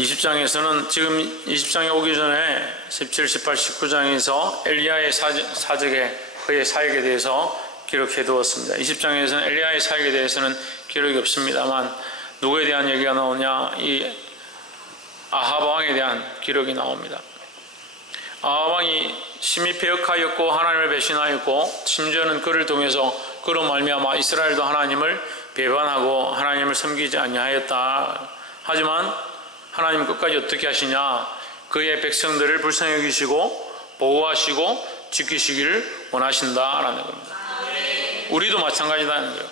20장에서는 지금 20장에 오기 전에 17, 18, 19장에서 엘리야의 사적의 그의 사역에 대해서 기록해 두었습니다. 20장에서는 엘리야의 사역에 대해서는 기록이 없습니다만 누구에 대한 얘기가 나오냐, 이 아합 왕에 대한 기록이 나옵니다. 아합 왕이 심히 패역하였고 하나님을 배신하였고 심지어는 그를 통해서 그로 말미암아 이스라엘도 하나님을 배반하고 하나님을 섬기지 아니하였다. 하지만 하나님 끝까지 어떻게 하시냐, 그의 백성들을 불쌍히 여기시고 보호하시고 지키시기를 원하신다라는 겁니다. 우리도 마찬가지다는 거예요.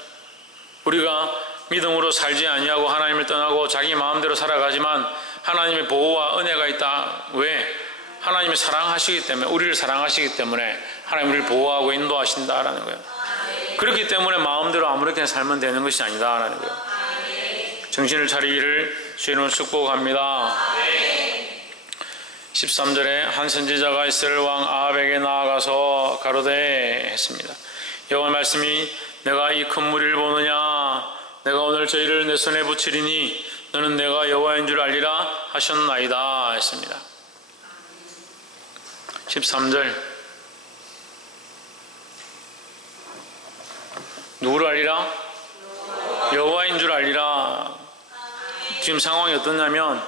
우리가 믿음으로 살지 아니하고 하나님을 떠나고 자기 마음대로 살아가지만 하나님의 보호와 은혜가 있다. 왜? 하나님이 사랑하시기 때문에, 우리를 사랑하시기 때문에 하나님 우리를 보호하고 인도하신다라는 거예요. 그렇기 때문에 마음대로 아무렇게나 살면 되는 것이 아니다라는 거예요. 정신을 차리기를 주님을 축복합니다. 13절에 한 선지자가 이스라엘 왕 아합에게 나아가서 가로되 했습니다. 여호와 말씀이 내가 이 큰 무리를 보느냐, 내가 오늘 저희를 내 손에 붙이리니 너는 내가 여호와인 줄 알리라 하셨나이다 했습니다. 13절 누구를 알리라? 여호와인 줄 알리라. 지금 상황이 어떠냐면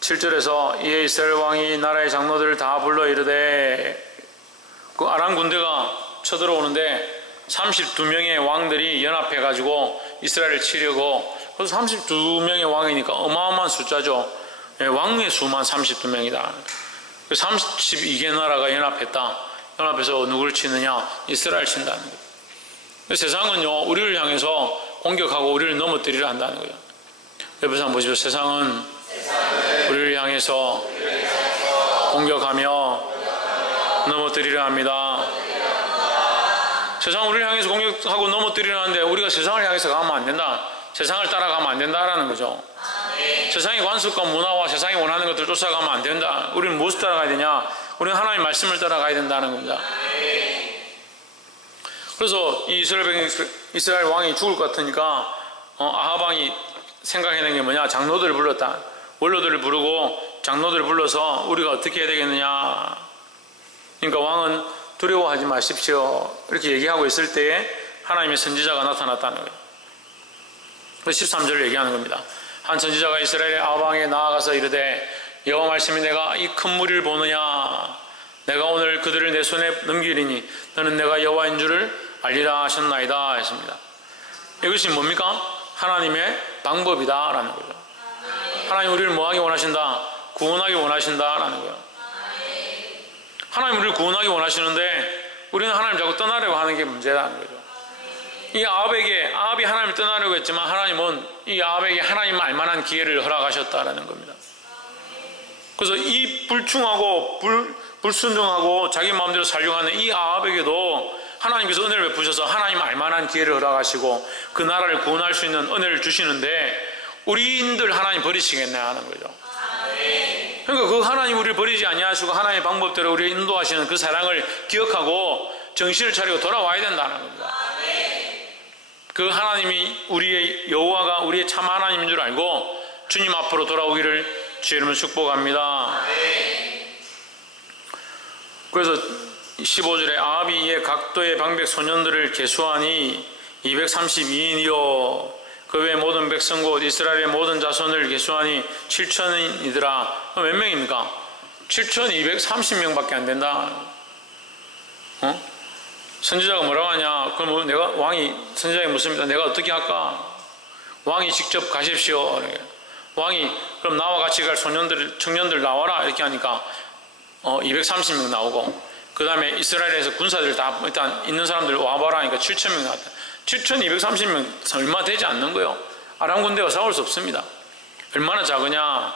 7절에서 이에 이스라엘 왕이 나라의 장로들을 다 불러 이르되, 그 아람 군대가 쳐들어오는데 32명의 왕들이 연합해가지고 이스라엘을 치려고, 그래서 32명의 왕이니까 어마어마한 숫자죠. 왕의 수만 32명이다. 32개 나라가 연합했다. 연합해서 누구를 치느냐? 이스라엘 친다는 거예요. 세상은요, 우리를 향해서 공격하고 우리를 넘어뜨리려 한다는 거예요. 옆에서 한번 보십시오. 세상은 우리를 향해서 공격하며 넘어뜨리려 합니다. 세상은 우리를 향해서 공격하고 넘어뜨리려 하는데 우리가 세상을 향해서 가면 안 된다. 세상을 따라가면 안 된다라는 거죠. 세상의 관습과 문화와 세상이 원하는 것들을 쫓아가면 안 된다. 우리는 무엇을 따라가야 되냐? 우리는 하나님의 말씀을 따라가야 된다는 겁니다. 그래서 이 이스라엘 왕이 죽을 것 같으니까 아합 왕이 생각해낸 게 뭐냐? 장로들을 불렀다. 원로들을 부르고 장로들을 불러서 우리가 어떻게 해야 되겠느냐? 그러니까 왕은 두려워하지 마십시오. 이렇게 얘기하고 있을 때에 하나님의 선지자가 나타났다는 거예요. 그래서 13절을 얘기하는 겁니다. 한 선지자가 이스라엘의 아합 왕에 나아가서 이르되 여호와 말씀이 내가 이 큰 무리를 보느냐, 내가 오늘 그들을 내 손에 넘기리니 너는 내가 여호와인 줄을 알리라 하셨나이다 했습니다. 이것이 뭡니까? 하나님의 방법이다 라는 거죠. 하나님 우리를 뭐하기 원하신다? 구원하기 원하신다 라는 거예요. 하나님 우리를 구원하기 원하시는데 우리는 하나님 자꾸 떠나려고 하는 게 문제라는 거죠. 이 아합이 하나님을 떠나려고 했지만 하나님은 이 아합에게 하나님 알만한 기회를 허락하셨다라는 겁니다. 그래서 이 불충하고 불순종하고 자기 마음대로 살려고 하는 이 아합에게도 하나님께서 은혜를 베푸셔서 하나님 알만한 기회를 허락하시고 그 나라를 구원할 수 있는 은혜를 주시는데 우리인들 하나님 버리시겠냐 하는 거죠. 그러니까 그 하나님 우리를 버리지 아니하시고 하나님의 방법대로 우리를 인도하시는 그 사랑을 기억하고 정신을 차리고 돌아와야 된다는 겁니다. 그 하나님이 우리의 여호와가 우리의 참 하나님인 줄 알고 주님 앞으로 돌아오기를 주의 이름으로 축복합니다. 그래서 15절에 아합이 이에 각도의 방백 소년들을 계수하니 232인이요 그 외 모든 백성 곧 이스라엘의 모든 자손을 계수하니 7천이더라. 몇 명입니까? 7,230명밖에 안 된다. 선지자가 뭐라고 하냐? 그럼 내가 선지자에게 묻습니다. 내가 어떻게 할까? 왕이 직접 가십시오. 왕이 그럼 나와 같이 갈 청년들 나와라 이렇게 하니까 230명 나오고, 그 다음에 이스라엘에서 군사들 다 일단 있는 사람들 와봐라 하니까 7,000명 나왔다. 7,230명 얼마 되지 않는 거예요. 아람 군대가 싸울 수 없습니다. 얼마나 작으냐?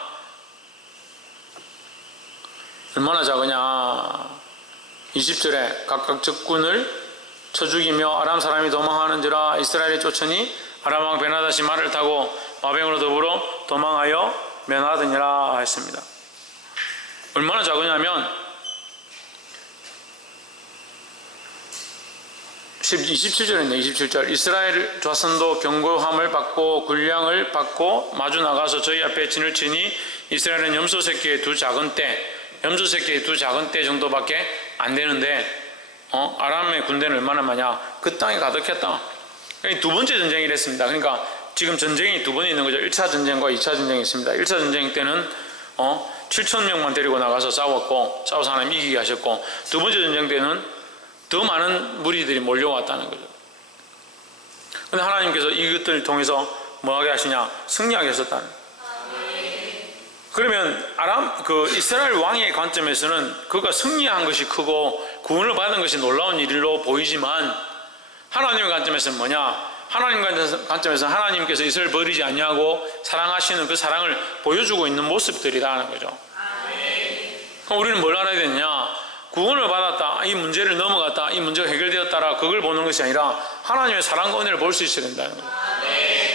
20절에 각각 적군을 쳐 죽이며 아람 사람이 도망하는지라 이스라엘이 쫓으니 아람 왕 베나다시 말을 타고 마병으로 더불어 도망하여 면하더니라 했습니다. 얼마나 작으냐면 27절에 있네. 27절. 이스라엘 좌선도 경고함을 받고 군량을 받고 마주 나가서 저희 앞에 진을 치니 이스라엘은 염소 새끼의 두 작은 때 정도밖에 안 되는데 아람의 군대는 얼마나 많냐? 그 땅이 가득했다. 두 번째 전쟁이 됐습니다. 그러니까 지금 전쟁이 두 번 있는 거죠. 1차 전쟁과 2차 전쟁이 있습니다. 1차 전쟁 때는 7,000명만 데리고 나가서 싸워서 하나님 이기게 하셨고, 두 번째 전쟁 때는 더 많은 무리들이 몰려왔다는 거죠. 근데 하나님께서 이것들을 통해서 뭐하게 하시냐? 승리하게 하셨다는. 그러면 이스라엘 왕의 관점에서는 그가 승리한 것이 크고 구원을 받은 것이 놀라운 일로 보이지만, 하나님의 관점에서는 뭐냐? 하나님 관점에서는 하나님께서 이스라엘을 버리지 않냐고 사랑하시는 그 사랑을 보여주고 있는 모습들이라는 거죠. 그럼 우리는 뭘 알아야 되느냐? 구원을 받았다, 이 문제를 넘어갔다, 이 문제가 해결되었다라 그걸 보는 것이 아니라 하나님의 사랑과 은혜를 볼 수 있어야 된다는 거죠.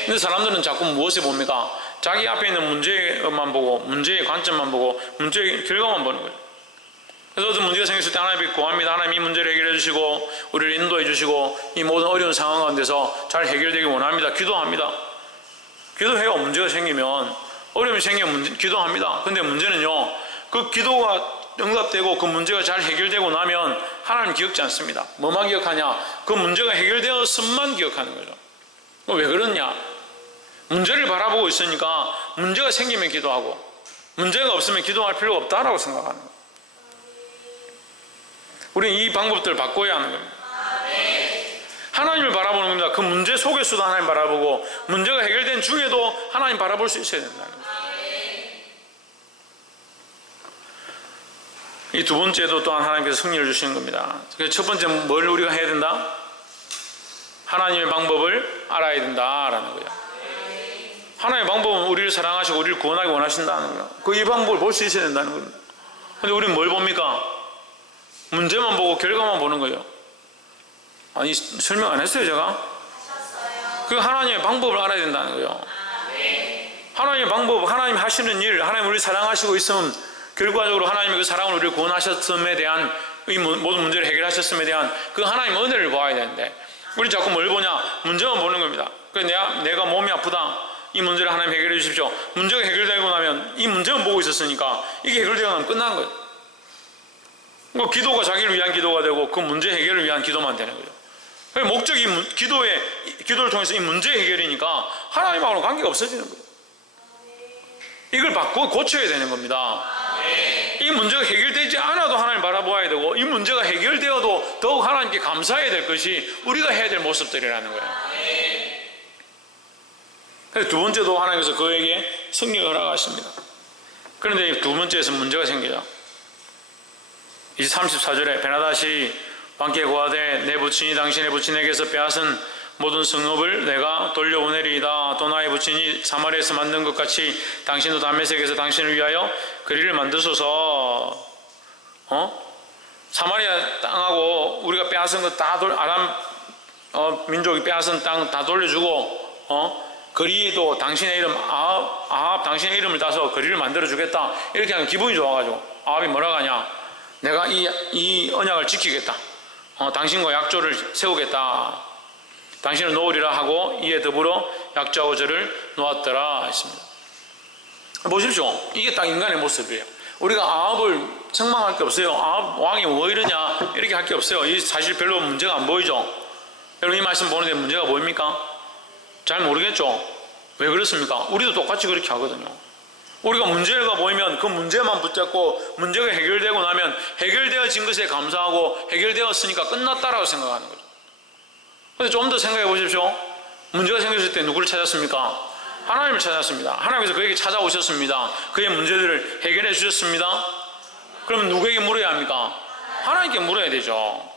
근데 사람들은 자꾸 무엇을 봅니까? 자기 앞에 있는 문제만 보고, 문제의 관점만 보고, 문제의 결과만 보는 거예요. 그래서 어떤 문제가 생겼을 때 하나님이 구합니다. 하나님 이 문제를 해결해 주시고 우리를 인도해 주시고 이 모든 어려운 상황 가운데서 잘 해결되길 원합니다. 기도합니다. 기도해요. 문제가 생기면, 어려움이 생기면 기도합니다. 근데 문제는요, 그 기도가 응답되고 그 문제가 잘 해결되고 나면 하나님 기억지 않습니다. 뭐만 기억하냐? 그 문제가 해결되었음만 기억하는 거죠. 왜 그러냐? 문제를 바라보고 있으니까 문제가 생기면 기도하고 문제가 없으면 기도할 필요가 없다라고 생각하는 거예요. 우리는 이 방법들을 바꿔야 하는 겁니다. 하나님을 바라보는 겁니다. 그 문제 속에서도 하나님 바라보고 문제가 해결된 중에도 하나님 바라볼 수 있어야 된다는 거예요. 이 두 번째도 또한 하나님께서 승리를 주시는 겁니다. 그래서 첫 번째 뭘 우리가 해야 된다? 하나님의 방법을 알아야 된다라는 거예요. 하나님의 방법은 우리를 사랑하시고 우리를 구원하기 원하신다는 거예요. 이 방법을 볼 수 있어야 된다는 겁니다. 근데 우리는 뭘 봅니까? 문제만 보고 결과만 보는 거예요. 아니, 설명 안 했어요, 제가? 그 하나님의 방법을 알아야 된다는 거예요. 하나님의 방법, 하나님 하시는 일, 하나님 우리를 사랑하시고 있으면 결과적으로 하나님의 그 사랑을 우리를 구원하셨음에 대한, 이 모든 문제를 해결하셨음에 대한 그 하나님의 은혜를 보아야 되는데, 우리 자꾸 뭘 보냐? 문제만 보는 겁니다. 그래서 내가 몸이 아프다, 이 문제를 하나님 해결해 주십시오. 문제가 해결되고 나면 이 문제만 보고 있었으니까 이게 해결되고 나면 끝난 거예요. 그러니까 기도가 자기를 위한 기도가 되고 그 문제 해결을 위한 기도만 되는 거죠. 목적이 기도를 통해서 이 문제 해결이니까 하나님하고는 관계가 없어지는 거예요. 이걸 바꾸고 고쳐야 되는 겁니다. 이 문제가 해결되지 않아도 하나님 바라보아야 되고, 이 문제가 해결되어도 더욱 하나님께 감사해야 될 것이 우리가 해야 될 모습들이라는 거예요. 그래서 두 번째도 하나님께서 그에게 승리를 허락하십니다. 그런데 두 번째에서 문제가 생기죠. 이제 34절에 베나다시 왕께 고하되 내 부친이 당신의 부친에게서 빼앗은 모든 성읍을 내가 돌려보내리이다. 또 나의 부친이 사마리아에서 만든 것 같이 당신도 다메섹에서 당신을 위하여 거리를 만드소서. 사마리아 땅하고 우리가 빼앗은 것 다 아람 민족이 빼앗은 땅 다 돌려주고 거리에도 당신의 이름 아합 당신의 이름을 따서 거리를 만들어 주겠다. 이렇게 하면 기분이 좋아가지고 아합이 뭐라고 하냐? 내가 이 언약을 지키겠다. 당신과 약조를 세우겠다. 당신을 놓으리라 하고 이에 더불어 약조하고 저를 놓았더라 했습니다. 보십시오. 이게 딱 인간의 모습이에요. 우리가 아합을 책망할 게 없어요. 아합 왕이 뭐 이러냐 이렇게 할 게 없어요. 이 사실 별로 문제가 안 보이죠. 여러분 이 말씀 보는데 문제가 보입니까? 잘 모르겠죠. 왜 그렇습니까? 우리도 똑같이 그렇게 하거든요. 우리가 문제가 보이면 그 문제만 붙잡고 문제가 해결되고 나면 해결되어진 것에 감사하고 해결되었으니까 끝났다라고 생각하는 거죠. 근데 좀 더 생각해 보십시오. 문제가 생겼을 때 누구를 찾았습니까? 하나님을 찾았습니다. 하나님께서 그에게 찾아오셨습니다. 그의 문제들을 해결해 주셨습니다. 그럼 누구에게 물어야 합니까? 하나님께 물어야 되죠.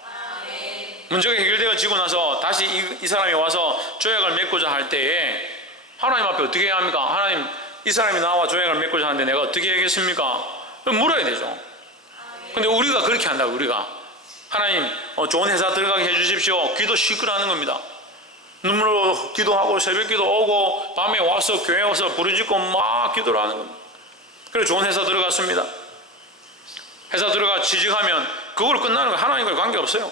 문제가 해결되어지고 나서 다시 이 사람이 와서 조약을 맺고자 할 때에 하나님 앞에 어떻게 해야 합니까? 하나님, 이 사람이 나와 조약을 맺고자 하는데 내가 어떻게 해야겠습니까? 물어야 되죠. 근데 우리가 그렇게 한다고. 우리가 하나님 좋은 회사 들어가게 해주십시오. 기도 시끄러 하는 겁니다. 눈물로 기도하고 새벽 기도 오고 밤에 와서 교회 와서 부르짖고 막 기도를 하는 겁니다. 그래서 좋은 회사 들어갔습니다. 회사 들어가 취직하면 그걸로 끝나는 거예요. 하나님과 관계없어요.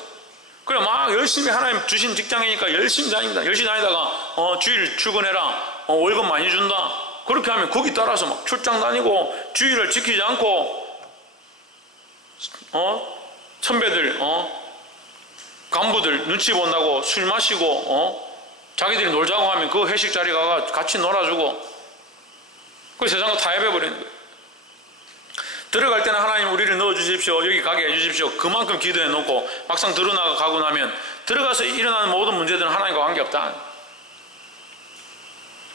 그래 막 열심히 하나님 주신 직장이니까 열심히 다닙니다. 열심히 다니다가 주일 출근해라. 월급 많이 준다. 그렇게 하면 거기 따라서 막 출장 다니고 주일을 지키지 않고 선배들 간부들 눈치 본다고 술 마시고 자기들이 놀자고 하면 그 회식 자리 가가 같이 놀아주고 그 세상을 타협해버리는 거예요. 들어갈 때는 하나님 우리를 넣어주십시오. 여기 가게 해주십시오. 그만큼 기도해 놓고 막상 들어가고 나면 들어가서 일어나는 모든 문제들은 하나님과 관계없다.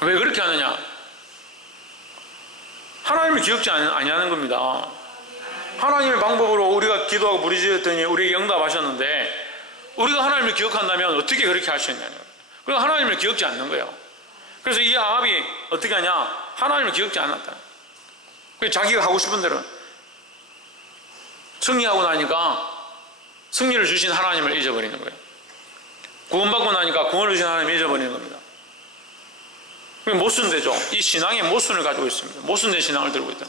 왜 그렇게 하느냐? 하나님을 기억지 아니하는 겁니다. 하나님의 방법으로 우리가 기도하고 부르짖었더니 우리에게 응답하셨는데 우리가 하나님을 기억한다면 어떻게 그렇게 할 수 있냐는 거예요. 그리고 하나님을 기억지 않는 거예요. 그래서 이 아합이 어떻게 하냐? 하나님을 기억지 않았다. 그래서 자기가 하고 싶은 대로 승리하고 나니까 승리를 주신 하나님을 잊어버리는 거예요. 구원받고 나니까 구원을 주신 하나님을 잊어버리는 겁니다. 모순되죠. 이 신앙의 모순을 가지고 있습니다. 모순된 신앙을 들고 있다.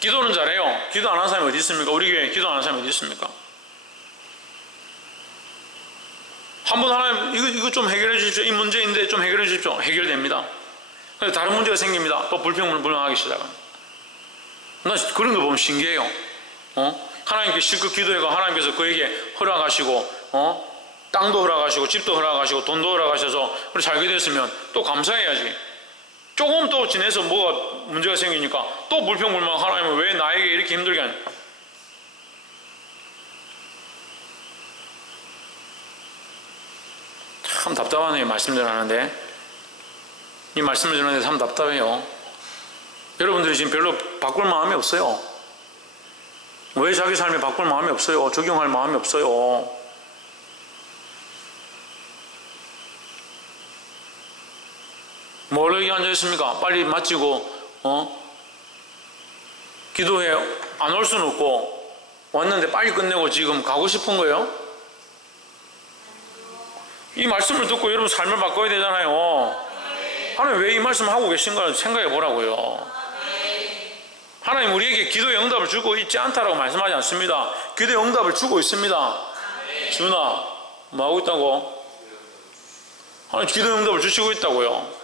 기도는 잘해요. 기도 안 하는 사람이 어디 있습니까? 우리 교회에 기도 안 하는 사람이 어디 있습니까? 한번 하나님 이거 좀 해결해 주십시오. 이 문제인데 좀 해결해 주십시오. 해결됩니다. 그래서 다른 문제가 생깁니다. 또 불평불만하기 시작합니다. 나 그런 거 보면 신기해요. 하나님께 실컷 기도해가 하나님께서 그에게 허락하시고 땅도 허락하시고 집도 허락하시고 돈도 허락하셔서 그렇게 살게 됐으면 또 감사해야지. 조금 또 지내서 뭐가 문제가 생기니까 또 불평불만 하나님은 왜 나에게 이렇게 힘들게 하냐. 참 답답하네요. 말씀들 하는데 이 말씀을 전하는데 참 답답해요. 여러분들이 지금 별로 바꿀 마음이 없어요. 왜 자기 삶에 바꿀 마음이 없어요? 적용할 마음이 없어요. 뭘 여기 앉아있습니까? 빨리 마치고 기도해 안 올 수는 없고 왔는데 빨리 끝내고 지금 가고 싶은 거예요? 이 말씀을 듣고 여러분 삶을 바꿔야 되잖아요. 하나님 왜 이 말씀을 하고 계신가 생각해 보라고요. 하나님 우리에게 기도의 응답을 주고 있지 않다라고 말씀하지 않습니다. 기도의 응답을 주고 있습니다. 주나 뭐 하고 있다고? 하나님 기도의 응답을 주시고 있다고요.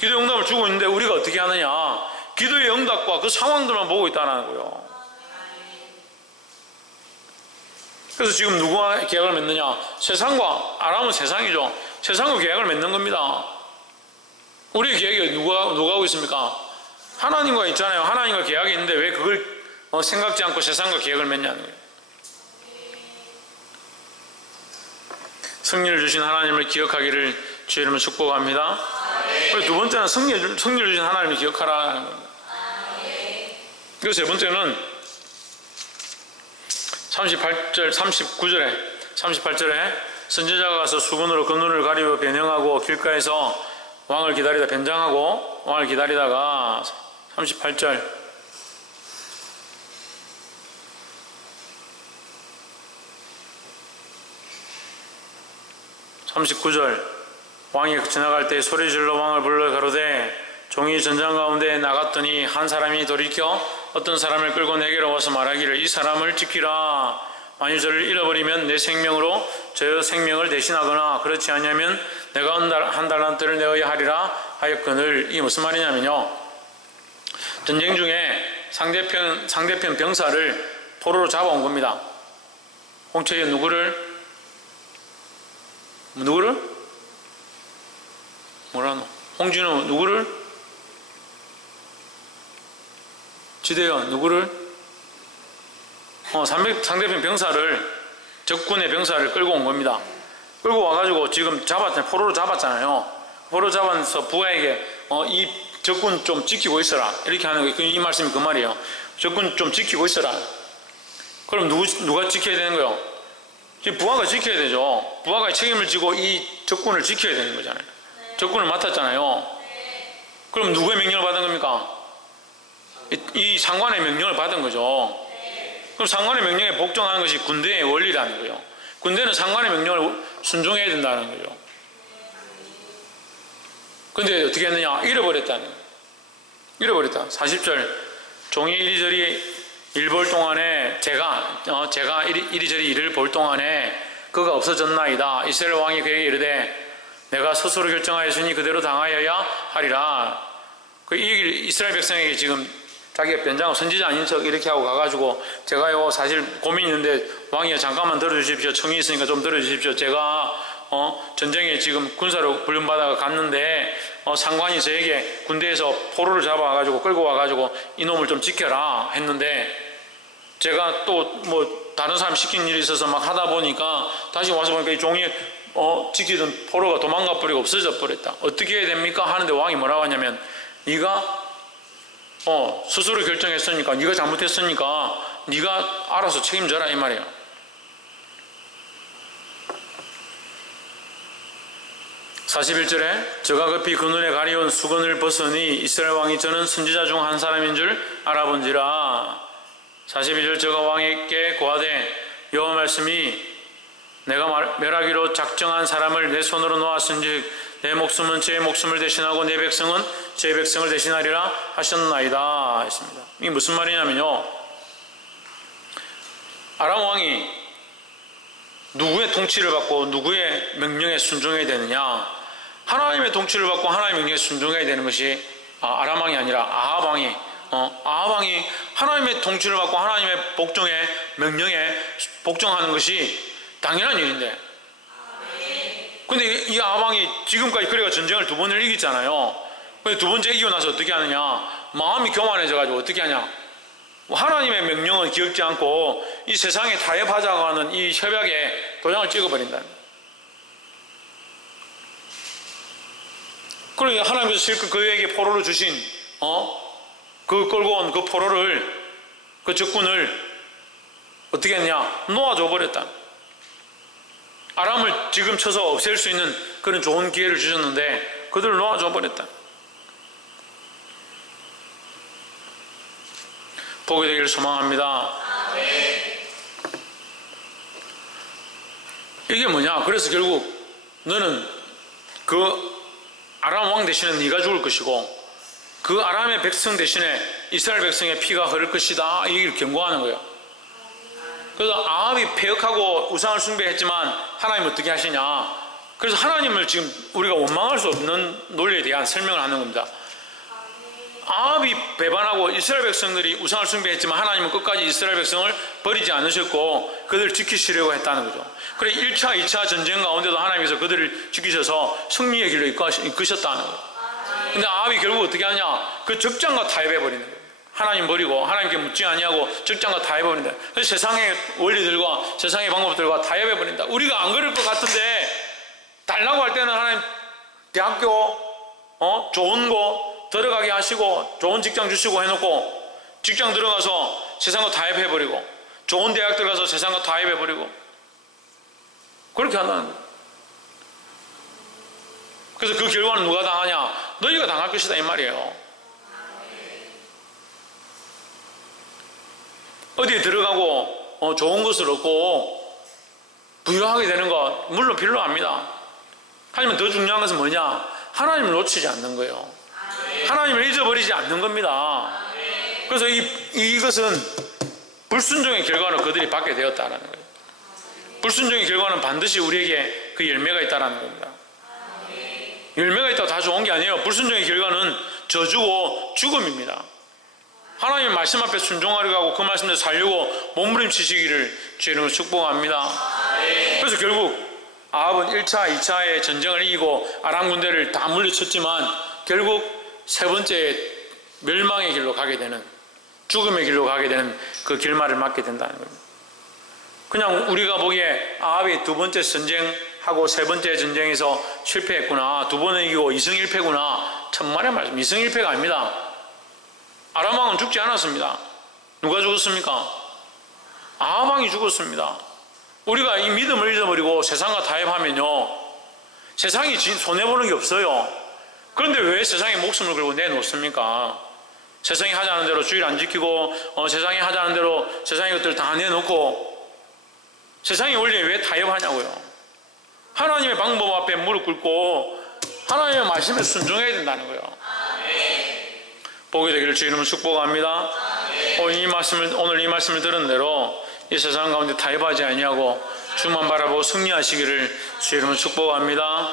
기도의 응답을 주고 있는데 우리가 어떻게 하느냐? 기도의 응답과 그 상황들만 보고 있다는 거예요. 그래서 지금 누구와 계약을 맺느냐? 세상과, 아람은 세상이죠. 세상과 계약을 맺는 겁니다. 우리의 계약이 누가 하고 있습니까? 하나님과 있잖아요. 하나님과 계약이 있는데 왜 그걸 생각지 않고 세상과 계약을 맺냐는 거예요. 승리를 주신 하나님을 기억하기를 주의 이름으로 축복합니다. 그리고 두 번째는 승리를 주신 하나님을 기억하라는 겁니다. 그리고 세 번째는 38절에 선지자가 가서 수건으로 그 눈을 가리고 변형하고 길가에서 왕을 기다리다 변장하고 왕을 기다리다가 38절 39절 왕이 지나갈 때 소리질러 왕을 불러 가로되 종이 전장 가운데 나갔더니 한 사람이 돌이켜 어떤 사람을 끌고 내게로 와서 말하기를 이 사람을 지키라. 만일 저를 잃어버리면 내 생명으로 저 생명을 대신하거나 그렇지 않으면 내가 한 달란트를 내어야 하리라 하였거늘. 이게 무슨 말이냐면요, 전쟁 중에 상대편 병사를 포로로 잡아온 겁니다. 홍채에 누구를 뭐라노? 홍진우 누구를? 지대현 누구를? 상대편 병사를, 적군의 병사를 끌고 온 겁니다. 끌고 와가지고 지금 포로로 잡았잖아요. 포로 잡아서 부하에게 이 적군 좀 지키고 있어라 이렇게 하는 거예요. 이 말씀이 그 말이에요. 적군 좀 지키고 있어라. 그럼 누가 지켜야 되는 거예요? 지금 부하가 지켜야 되죠. 부하가 책임을 지고 이 적군을 지켜야 되는 거잖아요. 적군을 맡았잖아요. 그럼 누구의 명령을 받은 겁니까? 이 상관의 명령을 받은 거죠. 그럼 상관의 명령에 복종하는 것이 군대의 원리라는 거예요. 군대는 상관의 명령을 순종해야 된다는 거죠. 근데 어떻게 했느냐? 잃어버렸다는 거예요. 잃어버렸다. 40절 종이 이리저리 일 볼 동안에 제가 이리저리 일을 볼 동안에 그가 없어졌나이다. 이스라엘 왕이 그에게 이르되 내가 스스로 결정하였으니 그대로 당하여야 하리라. 이 얘기를 이스라엘 백성에게 지금 자기가 변장하고 선지자 아닌 척 이렇게 하고 가가지고 제가요 사실 고민이 있는데 왕이여 잠깐만 들어주십시오. 청이 있으니까 좀 들어주십시오. 제가 전쟁에 지금 군사로 불륜받아가 갔는데 상관이 저에게 군대에서 포로를 잡아가지고 끌고 와가지고 이놈을 좀 지켜라 했는데 제가 또 뭐 다른 사람 시킨 일이 있어서 막 하다 보니까 다시 와서 보니까 이 종이 지키던 포로가 도망가 버리고 없어져 버렸다. 어떻게 해야 됩니까? 하는데 왕이 뭐라고 하냐면 네가 스스로 결정했으니까 네가 잘못했으니까 네가 알아서 책임져라 이 말이야. (41절에) 저가 급히 그 눈에 가리운 수건을 벗으니 이스라엘 왕이 저는 선지자 중 한 사람인 줄 알아본지라. 42절 저가 왕에게 고하되 여호와 말씀이 내가 멸하기로 작정한 사람을 내 손으로 놓았은즉 내 목숨은 제 목숨을 대신하고 내 백성은 제 백성을 대신하리라 하셨나이다 했습니다. 이게 무슨 말이냐면요, 아람 왕이 누구의 통치를 받고 누구의 명령에 순종해야 되느냐? 하나님의 통치를 받고 하나님의 명령에 순종해야 되는 것이 아람 왕이 아니라 아합 왕이 아합 왕이 하나님의 통치를 받고 하나님의 복종에 명령에 복종하는 것이 당연한 일인데, 근데 이 아합 왕이 지금까지 그래가 전쟁을 2번을 이겼잖아요. 근데 2번째 이기고 나서 어떻게 하느냐? 마음이 교만해져 가지고 어떻게 하냐? 하나님의 명령은 기억지 않고 이 세상에 타협하자고 하는 이 협약에 도장을 찍어버린다. 그러니까 하나님께서 실컷 그에게 포로를 주신 그 끌고 온 그 포로를, 그 적군을 어떻게 했냐? 놓아줘 버렸다. 아람을 지금 쳐서 없앨 수 있는 그런 좋은 기회를 주셨는데 그들을 놓아줘 버렸다. 복이 되기를 소망합니다. 이게 뭐냐? 그래서 결국 너는 그 아람 왕 대신에 네가 죽을 것이고 그 아람의 백성 대신에 이스라엘 백성의 피가 흐를 것이다, 이 얘기를 경고하는 거예요. 그래서 아합이 폐역하고 우상을 숭배했지만 하나님 어떻게 하시냐? 그래서 하나님을 지금 우리가 원망할 수 없는 논리에 대한 설명을 하는 겁니다. 아합이 배반하고 이스라엘 백성들이 우상을 숭배했지만 하나님은 끝까지 이스라엘 백성을 버리지 않으셨고 그들을 지키시려고 했다는 거죠. 그래 1차, 2차 전쟁 가운데도 하나님께서 그들을 지키셔서 승리의 길로 이끄셨다는 거예요. 근데 아합이 결국 어떻게 하냐? 그 적장과 타협해버리는 거예요. 하나님 버리고 하나님께 묻지 아니하고 적장과 타협해버린다. 그래서 세상의 원리들과 세상의 방법들과 타협해버린다. 우리가 안 그럴 것 같은데 달라고 할 때는 하나님 대학교 좋은 곳 들어가게 하시고 좋은 직장 주시고 해놓고 직장 들어가서 세상과 타협해버리고 좋은 대학 들어가서 세상과 타협해버리고 그렇게 한다는 거예요. 그래서 그 결과는 누가 당하냐? 너희가 당할 것이다 이 말이에요. 어디에 들어가고 좋은 것을 얻고 부유하게 되는 것 물론 필요합니다. 하지만 더 중요한 것은 뭐냐? 하나님을 놓치지 않는 거예요. 하나님을 잊어버리지 않는 겁니다. 그래서 이것은 불순종의 결과로 그들이 받게 되었다는 거예요. 불순종의 결과는 반드시 우리에게 그 열매가 있다는 겁니다. 열매가 있다고 다 좋은 게 아니에요. 불순종의 결과는 저주고 죽음입니다. 하나님의 말씀 앞에 순종하려고 하고 그 말씀대로 살려고 몸부림치시기를 주의 이름으로 축복합니다. 그래서 결국 아합은 1차, 2차의 전쟁을 이기고 아람 군대를 다 물리쳤지만 결국 세 번째 멸망의 길로 가게 되는, 죽음의 길로 가게 되는 그 결말을 맞게 된다는 겁니다. 그냥 우리가 보기에 아합이 2번째 전쟁하고 3번째 전쟁에서 실패했구나, 2번을 이기고 2승 1패구나, 천만의 말씀. 2승 1패가 아닙니다. 아람 왕은 죽지 않았습니다. 누가 죽었습니까? 아합 왕이 죽었습니다. 우리가 이 믿음을 잊어버리고 세상과 타협하면요, 세상이 손해보는 게 없어요. 그런데 왜 세상에 목숨을 걸고 내놓습니까? 세상이 하자는 대로 주일 안 지키고 세상이 하자는 대로 세상의 것들을 다 내놓고 세상의 원리에 왜 타협하냐고요. 하나님의 방법 앞에 무릎 꿇고 하나님의 말씀에 순종해야 된다는 거예요. 복이 되기를 주 이름으로 축복합니다. 오늘 이 말씀을 들은 대로 이 세상 가운데 타협하지 아니하고 주만 바라보고 승리하시기를 주 이름으로 축복합니다.